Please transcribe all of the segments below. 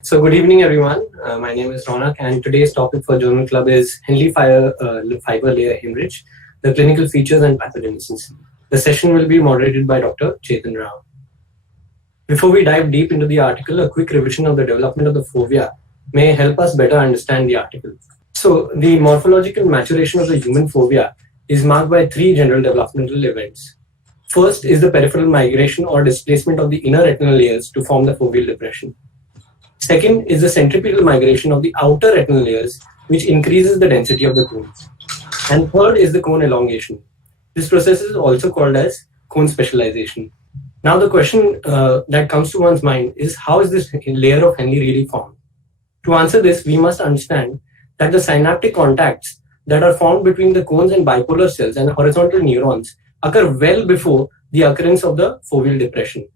So good evening, everyone. My name is Raunaq, and today's topic for Journal Club is Henle Fibre layer hemorrhage, the clinical features and pathogenesis. The session will be moderated by Dr. Chetan Rao. Before we dive deep into the article, a quick revision of the development of the fovea may help us better understand the article. So the morphological maturation of the human fovea is marked by three general developmental events. First is the peripheral migration or displacement of the inner retinal layers to form the foveal depression. Second is the centripetal migration of the outer retinal layers, which increases the density of the cones. And third is the cone elongation. This process is also called as cone specialization. Now the question that comes to one's mind is, how is this layer of Henle really formed? To answer this, we must understand that the synaptic contacts that are formed between the cones and bipolar cells and horizontal neurons occur well before the occurrence of the foveal depression.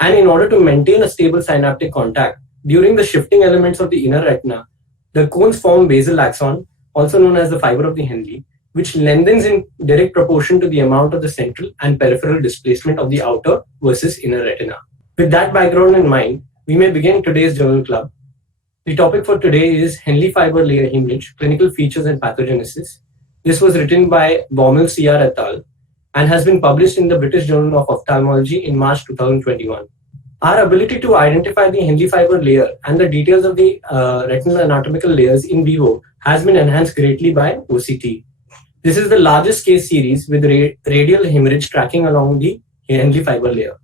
And in order to maintain a stable synaptic contact, during the shifting elements of the inner retina, the cones form basal axon, also known as the fiber of the Henle, which lengthens in direct proportion to the amount of the central and peripheral displacement of the outer versus inner retina. With that background in mind, we may begin today's journal club. The topic for today is Henle Fibre layer hemorrhage, clinical features and pathogenesis. This was written by Baumel CR et al. And has been published in the British Journal of Ophthalmology in March 2021. Our ability to identify the Henle fibre layer and the details of the retinal anatomical layers in vivo has been enhanced greatly by OCT. This is the largest case series with radial hemorrhage tracking along the Henle fibre layer.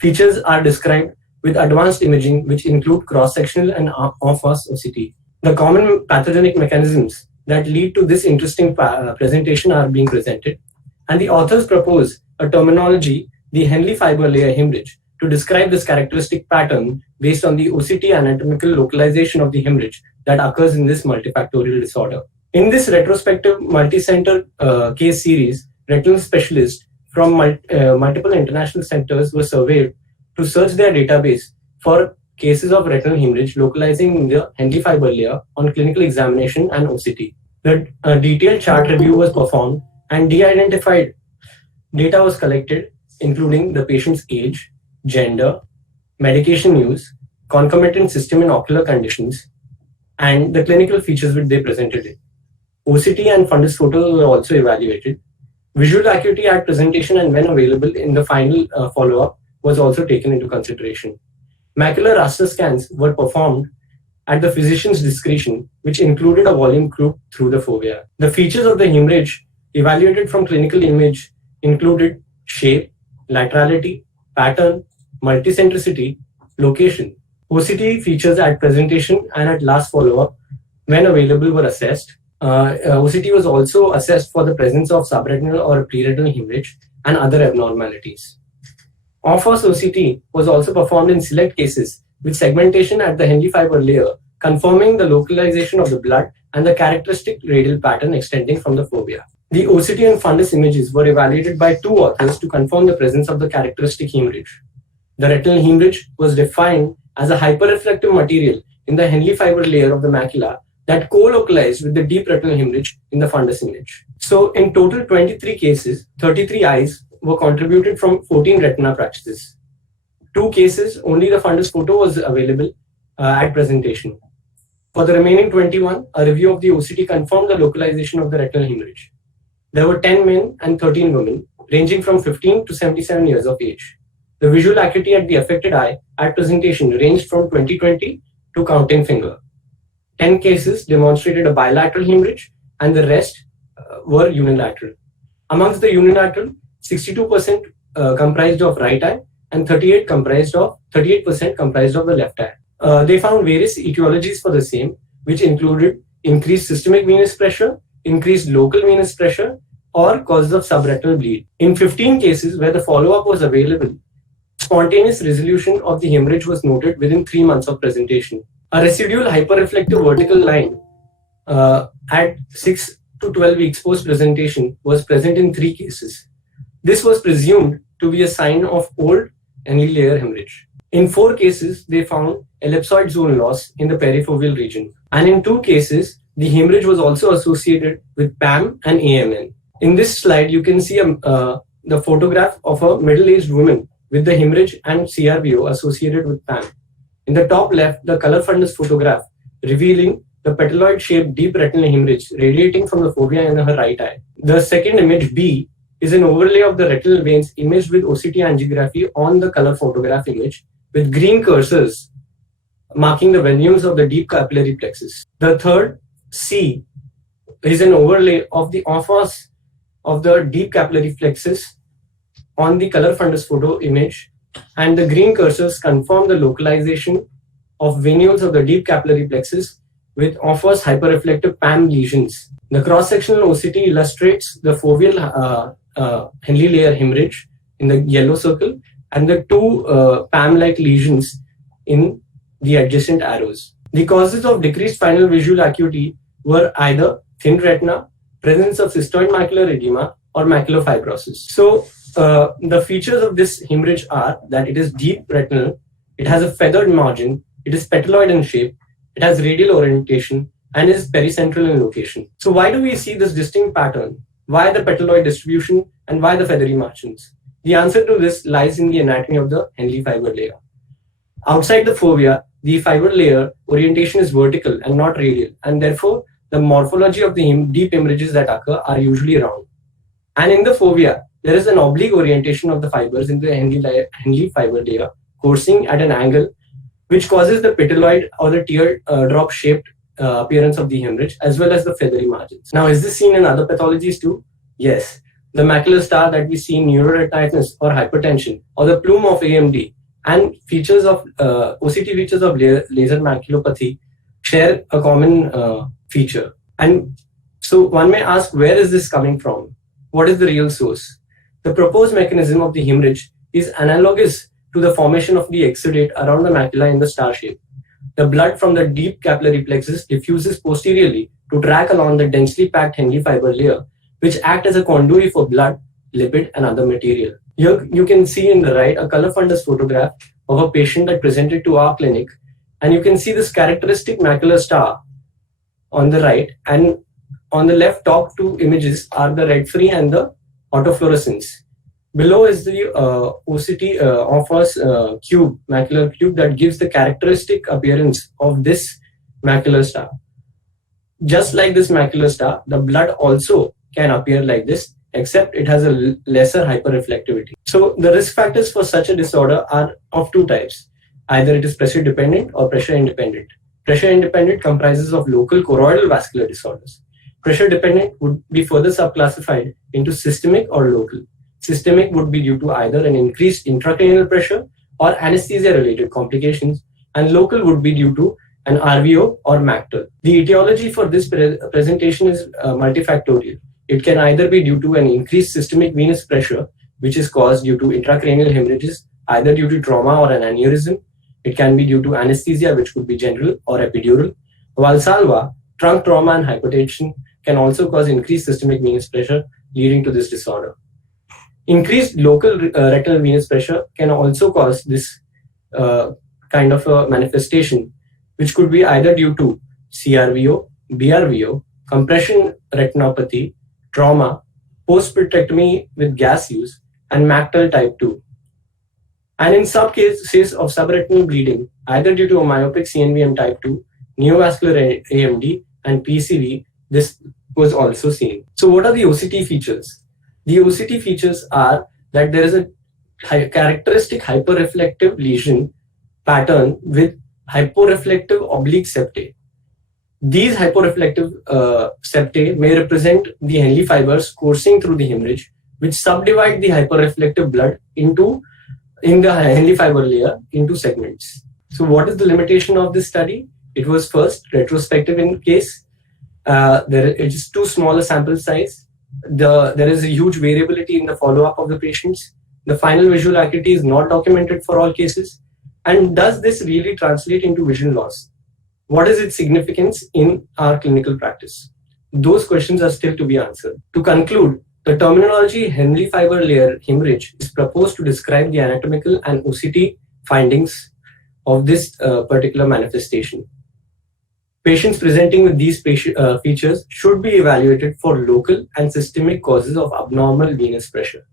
Features are described with advanced imaging, which include cross-sectional and en-face OCT. The common pathogenic mechanisms that lead to this interesting presentation are being presented, and the authors propose a terminology, the Henle fibre layer hemorrhage, to describe this characteristic pattern based on the OCT anatomical localization of the hemorrhage that occurs in this multifactorial disorder. In this retrospective multi-center case series, retinal specialists from multiple international centers were surveyed to search their database for cases of retinal hemorrhage localizing in the Henle fibre layer on clinical examination and OCT. The detailed chart review was performed and de-identified data was collected, including the patient's age, gender, medication use, concomitant system and ocular conditions, and the clinical features which they presented. OCT and fundus photos were also evaluated. Visual acuity at presentation and when available in the final follow-up was also taken into consideration. Macular raster scans were performed at the physician's discretion, which included a volume group through the fovea. The features of the hemorrhage evaluated from clinical image included shape, laterality, pattern, multicentricity, location. OCT features at presentation and at last follow-up, when available, were assessed. OCT was also assessed for the presence of subretinal or preretinal hemorrhage and other abnormalities. En-face OCT was also performed in select cases with segmentation at the Henle fibre layer, confirming the localization of the blood and the characteristic radial pattern extending from the fovea. The OCT and fundus images were evaluated by two authors to confirm the presence of the characteristic hemorrhage. The retinal hemorrhage was defined as a hyperreflective material in the Henle fibre layer of the macula that co-localized with the deep retinal hemorrhage in the fundus image. So in total 23 cases, 33 eyes were contributed from 14 retina practices. 2 cases, only the fundus photo was available at presentation. For the remaining 21, a review of the OCT confirmed the localization of the retinal hemorrhage. There were 10 men and 13 women, ranging from 15 to 77 years of age. The visual acuity at the affected eye at presentation ranged from 20/20 to counting finger. 10 cases demonstrated a bilateral hemorrhage, and the rest were unilateral. Amongst the unilateral, 62% comprised of right eye, and 38% comprised of the left eye. They found various etiologies for the same, which included increased systemic venous pressure, increased local venous pressure, or causes of subretinal bleed. In 15 cases where the follow-up was available, spontaneous resolution of the hemorrhage was noted within 3 months of presentation. A residual hyperreflective vertical line at 6 to 12 weeks post-presentation was present in 3 cases. This was presumed to be a sign of old Henle layer hemorrhage. In 4 cases, they found ellipsoid zone loss in the perifoveal region. And in 2 cases, the hemorrhage was also associated with PAM and AMN. In this slide, you can see the photograph of a middle-aged woman with the hemorrhage and CRBO associated with PAM. In the top left, the color fundus photograph revealing the petaloid-shaped deep retinal hemorrhage radiating from the fovea in her right eye. The second image, B, is an overlay of the retinal veins imaged with OCT angiography on the color photograph image with green cursors marking the venules of the deep capillary plexus. The third, C, is an overlay of the ophos of the deep capillary plexus on the color fundus photo image, and the green cursors confirm the localization of venules of the deep capillary plexus with ophos hyperreflective PAM lesions. The cross-sectional OCT illustrates the foveal Henle layer hemorrhage in the yellow circle and the two PAM-like lesions in the adjacent arrows. The causes of decreased final visual acuity were either thin retina, presence of cystoid macular edema, or maculofibrosis. So the features of this hemorrhage are that it is deep retinal, it has a feathered margin, it is petaloid in shape, it has radial orientation, and is pericentral in location. So why do we see this distinct pattern? Why the petaloid distribution and why the feathery margins? The answer to this lies in the anatomy of the Henle fiber layer. Outside the fovea, the fiber layer orientation is vertical and not radial, and therefore the morphology of the deep hemorrhages that occur are usually round. And in the fovea, there is an oblique orientation of the fibers in the Henle fiber layer, coursing at an angle, which causes the petaloid or the teardrop shaped appearance of the hemorrhage, as well as the feathery margins. Now, is this seen in other pathologies too? Yes. The macular star that we see in neuroretinitis or hypertension, or the plume of AMD, and features of OCT features of laser maculopathy share a common feature. And so one may ask, where is this coming from? What is the real source? The proposed mechanism of the hemorrhage is analogous to the formation of the exudate around the macula in the star shape. The blood from the deep capillary plexus diffuses posteriorly to track along the densely packed Henle fiber layer, which act as a conduit for blood, lipid, and other material. Here you can see in the right a color fundus photograph of a patient that presented to our clinic, and you can see this characteristic macular star on the right, and on the left top two images are the red free and the autofluorescence. Below is the OCT ophos cube, macular cube, that gives the characteristic appearance of this macular star. Just like this macular star, the blood also can appear like this, except it has a lesser hyperreflectivity. So the risk factors for such a disorder are of two types. Either it is pressure dependent or pressure independent. Pressure independent comprises of local choroidal vascular disorders. Pressure dependent would be further subclassified into systemic or local. Systemic would be due to either an increased intracranial pressure or anesthesia-related complications, and local would be due to an RVO or MACTEL. The etiology for this presentation is multifactorial. It can either be due to an increased systemic venous pressure, which is caused due to intracranial hemorrhages, either due to trauma or an aneurysm. It can be due to anesthesia, which could be general or epidural. Valsalva, trunk trauma, and hypertension can also cause increased systemic venous pressure, leading to this disorder. Increased local retinal venous pressure can also cause this kind of a manifestation, which could be either due to CRVO, BRVO, compression retinopathy, trauma, post-sphincterectomy with gas use, and MACTEL type 2. And in some cases of subretinal bleeding, either due to a myopic CNVM type 2, neovascular AMD, and PCV, this was also seen. So what are the OCT features? The OCT features are that there is a characteristic hyperreflective lesion pattern with hyporeflective oblique septae. These hyporeflective septae may represent the Henle fibers coursing through the hemorrhage, which subdivide the hyperreflective blood in the Henle fiber layer into segments. So what is the limitation of this study? It was first retrospective in case. It is too small a sample size. There is a huge variability in the follow-up of the patients. The final visual acuity is not documented for all cases. And does this really translate into vision loss? What is its significance in our clinical practice? Those questions are still to be answered. To conclude, the terminology Henle fiber layer hemorrhage is proposed to describe the anatomical and OCT findings of this particular manifestation. Patients presenting with these features should be evaluated for local and systemic causes of abnormal venous pressure.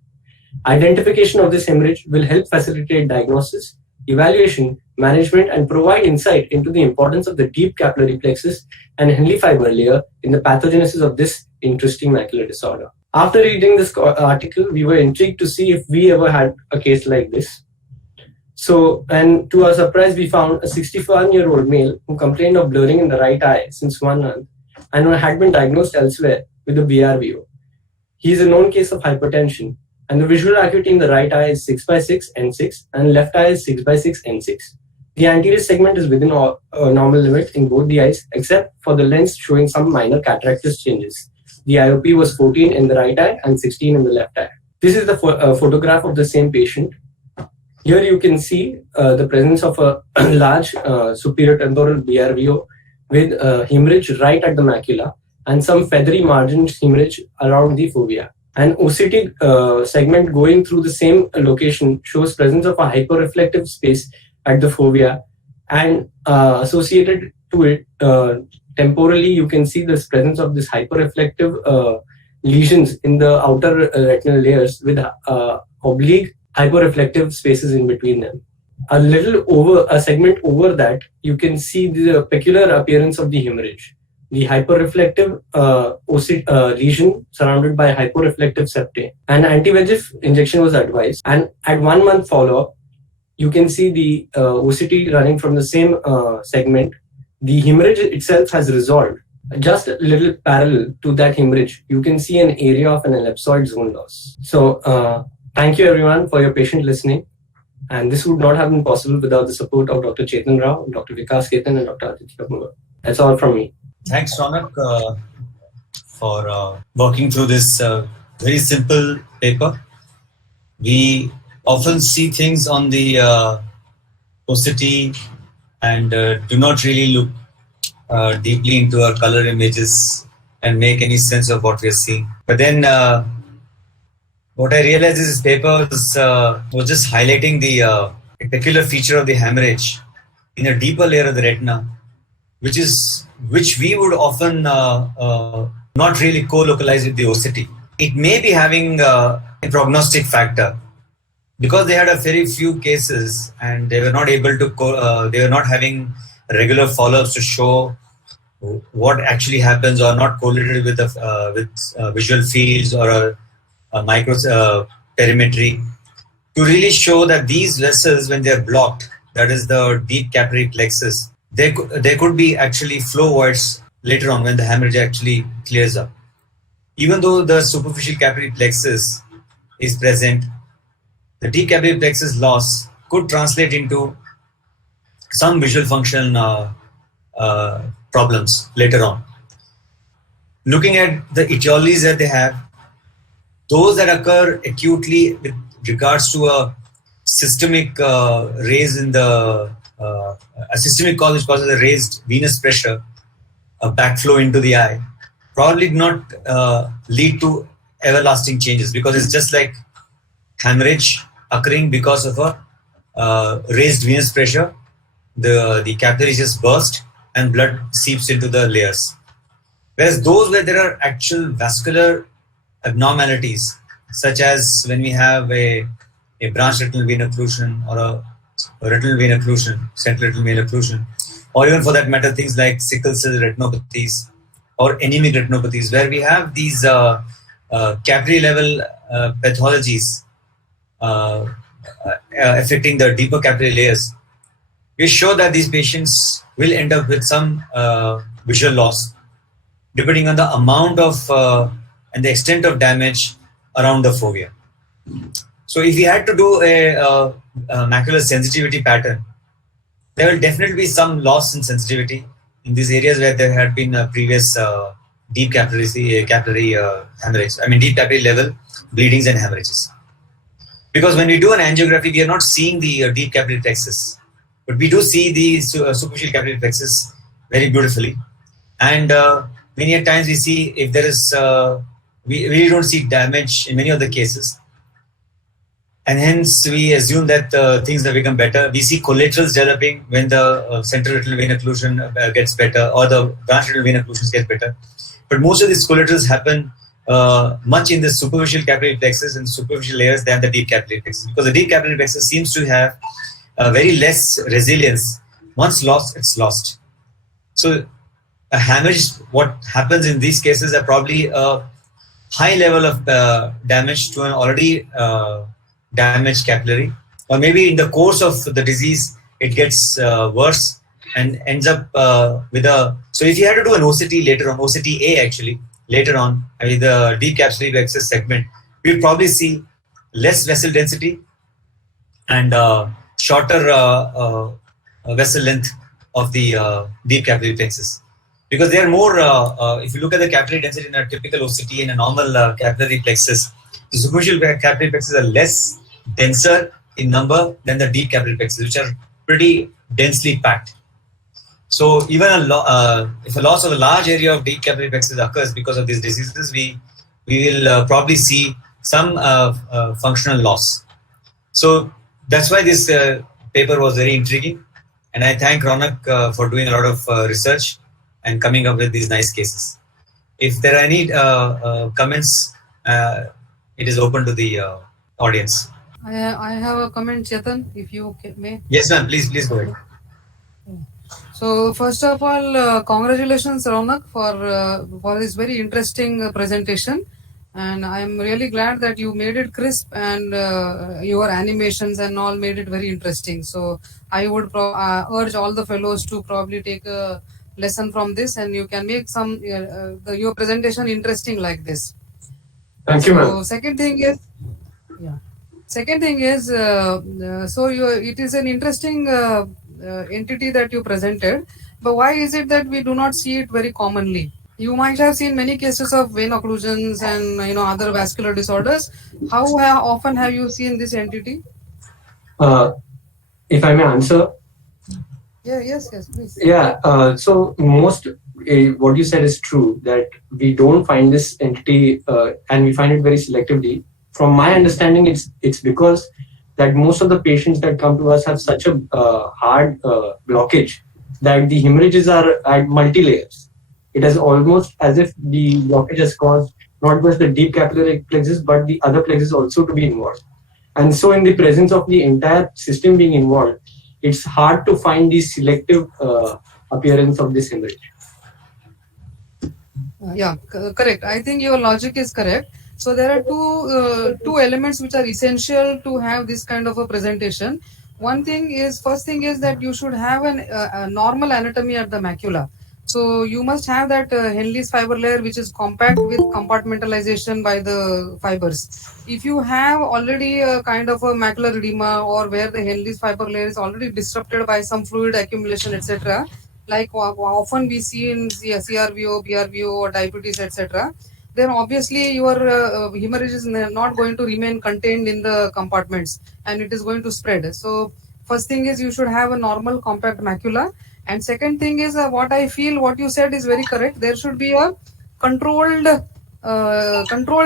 Identification of this hemorrhage will help facilitate diagnosis evaluation, management, and provide insight into the importance of the deep capillary plexus and Henle fiber layer in the pathogenesis of this interesting macular disorder. After reading this article, we were intrigued to see if we ever had a case like this. So, and to our surprise, we found a 61-year-old male who complained of blurring in the right eye since 1 month and had been diagnosed elsewhere with a BRVO. He is a known case of hypertension, and the visual acuity in the right eye is 6x6 N6 and left eye is 6x6 N6. The anterior segment is within a normal limit in both the eyes, except for the lens showing some minor cataractous changes. The IOP was 14 in the right eye and 16 in the left eye. This is the photograph of the same patient. Here you can see the presence of a large superior temporal BRVO with hemorrhage right at the macula and some feathery margins hemorrhage around the fovea. An OCT segment going through the same location shows presence of a hyperreflective space at the fovea, and associated to it temporally you can see this presence of this hyperreflective lesions in the outer retinal layers with oblique hyperreflective spaces in between them. A segment over that, you can see the peculiar appearance of the hemorrhage. The hyperreflective lesion surrounded by hyperreflective septae. An anti-VEGF injection was advised, and at 1 month follow-up, you can see the OCT running from the same segment. The hemorrhage itself has resolved. Just a little parallel to that hemorrhage, you can see an area of an ellipsoid zone loss. So, thank you everyone for your patient listening. And this would not have been possible without the support of Dr. Chetan Rao, Dr. Vikas Ketan, and Dr. Aditya Kapoor. That's all from me. Thanks, Raunaq, for working through this very simple paper. We often see things on the OCT and do not really look deeply into our color images and make any sense of what we are seeing. But then what I realized is this paper was just highlighting the peculiar feature of the hemorrhage in a deeper layer of the retina, which we would often not really co-localize with the OCT. It may be having a prognostic factor because they had a very few cases and they were not able to, they were not having regular follow-ups to show what actually happens or not correlated with visual fields or a micro perimetry to really show that these vessels, when they're blocked, that is the deep capillary plexus, there could be actually flow voids later on when the hemorrhage actually clears up. Even though the superficial capillary plexus is present, the deep capillary plexus loss could translate into some visual function problems later on. Looking at the etiologies that they have, those that occur acutely with regards to a systemic raise in the a systemic cause which causes a raised venous pressure, a backflow into the eye, probably not lead to everlasting changes because it's just like hemorrhage occurring because of a raised venous pressure. The capillaries just burst and blood seeps into the layers. Whereas those where there are actual vascular abnormalities, such as when we have a branch retinal vein occlusion or a retinal vein occlusion, central retinal vein occlusion, or even for that matter things like sickle cell retinopathies or anemic retinopathies, where we have these capillary level pathologies affecting the deeper capillary layers. We show that these patients will end up with some visual loss depending on the amount of and the extent of damage around the fovea. So if we had to do a macular sensitivity pattern, there will definitely be some loss in sensitivity in these areas where there had been a previous deep capillary hemorrhage. I mean deep capillary level bleedings and hemorrhages. Because when we do an angiography, we are not seeing the deep capillary plexus, but we do see the superficial capillary plexus very beautifully. And many a times we see if there is, we really don't see damage in many of the cases. And hence we assume that things have become better. We see collaterals developing when the central retinal vein occlusion gets better or the branch retinal vein occlusions get better. But most of these collaterals happen much in the superficial capillary plexus and superficial layers than the deep capillary plexus, because the deep capillary plexus seems to have very less resilience. Once lost, it's lost. So a hemorrhage, what happens in these cases are probably a high level of damage to an already damaged capillary, or maybe in the course of the disease it gets worse and ends up with a. So if you had to do an OCT later on, OCTA actually later on, I mean the deep capillary plexus segment, we'll probably see less vessel density and shorter vessel length of the deep capillary plexus, because they are more. If you look at the capillary density in a typical OCT in a normal capillary plexus, the superficial capillary plexus are less denser in number than the deep capillary plexus, which are pretty densely packed. So even if a loss of a large area of deep capillary plexus occurs because of these diseases, we will probably see some functional loss. So that's why this paper was very intriguing, and I thank Raunaq for doing a lot of research and coming up with these nice cases. If there are any comments, it is open to the audience. I have a comment, Chetan, if you may. Yes, ma'am. Please go ahead. So first of all, congratulations, Raunaq, for this very interesting presentation. And I'm really glad that you made it crisp, and your animations and all made it very interesting. So I would urge all the fellows to probably take a lesson from this, and you can make some your presentation interesting like this. Thank you, ma'am. So second thing is, so it is an interesting entity that you presented, but why is it that we do not see it very commonly? You might have seen many cases of vein occlusions and other vascular disorders. How often have you seen this entity? If I may answer. Yes, please. Yeah. So most what you said is true, that we don't find this entity and we find it very selectively. From my understanding, it's because that most of the patients that come to us have such a hard blockage that the hemorrhages are at multi-layers. It is almost as if the blockage has caused not just the deep capillary plexus, but the other plexus also to be involved. And so in the presence of the entire system being involved, it's hard to find the selective appearance of this hemorrhage. Correct. I think your logic is correct. So there are two elements which are essential to have this kind of a presentation. First thing is that you should have a normal anatomy at the macula. So you must have that Henle's fiber layer which is compact with compartmentalization by the fibers. If you have already a kind of a macular edema, or where the Henle's fiber layer is already disrupted by some fluid accumulation, etc., like often we see in CRVO, BRVO, or diabetes, etc., then obviously your hemorrhage is not going to remain contained in the compartments, and it is going to spread. So first thing is you should have a normal compact macula. And second thing is what I feel what you said is very correct. There should be a controlled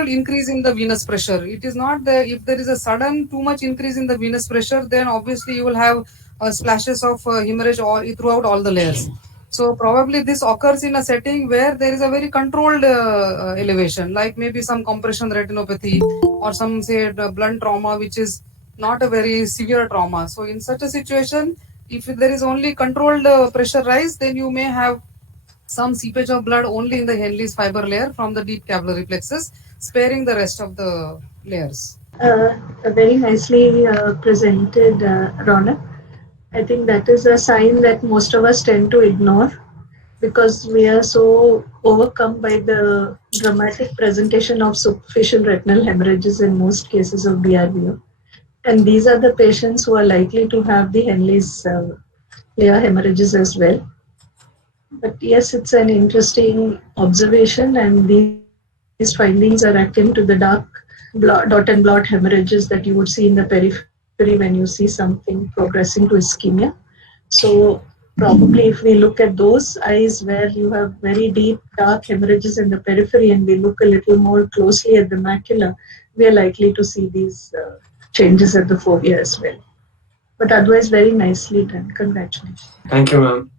increase in the venous pressure. It is not if there is a sudden too much increase in the venous pressure, then obviously you will have splashes of hemorrhage throughout all the layers. So probably this occurs in a setting where there is a very controlled elevation, like maybe some compression retinopathy or some blunt trauma, which is not a very severe trauma. So in such a situation, if there is only controlled pressure rise, then you may have some seepage of blood only in the Henle's fiber layer from the deep capillary plexus, sparing the rest of the layers. Very nicely presented, Raunaq. I think that is a sign that most of us tend to ignore, because we are so overcome by the dramatic presentation of superficial retinal hemorrhages in most cases of BRVO. And these are the patients who are likely to have the Henle's layer hemorrhages as well. But yes, it's an interesting observation, and these findings are akin to the dark dot and blot hemorrhages that you would see in the periphery when you see something progressing to ischemia. So probably if we look at those eyes where you have very deep dark hemorrhages in the periphery, and we look a little more closely at the macula, we are likely to see these changes at the fovea as well. But otherwise, very nicely done. Congratulations. Thank you, ma'am.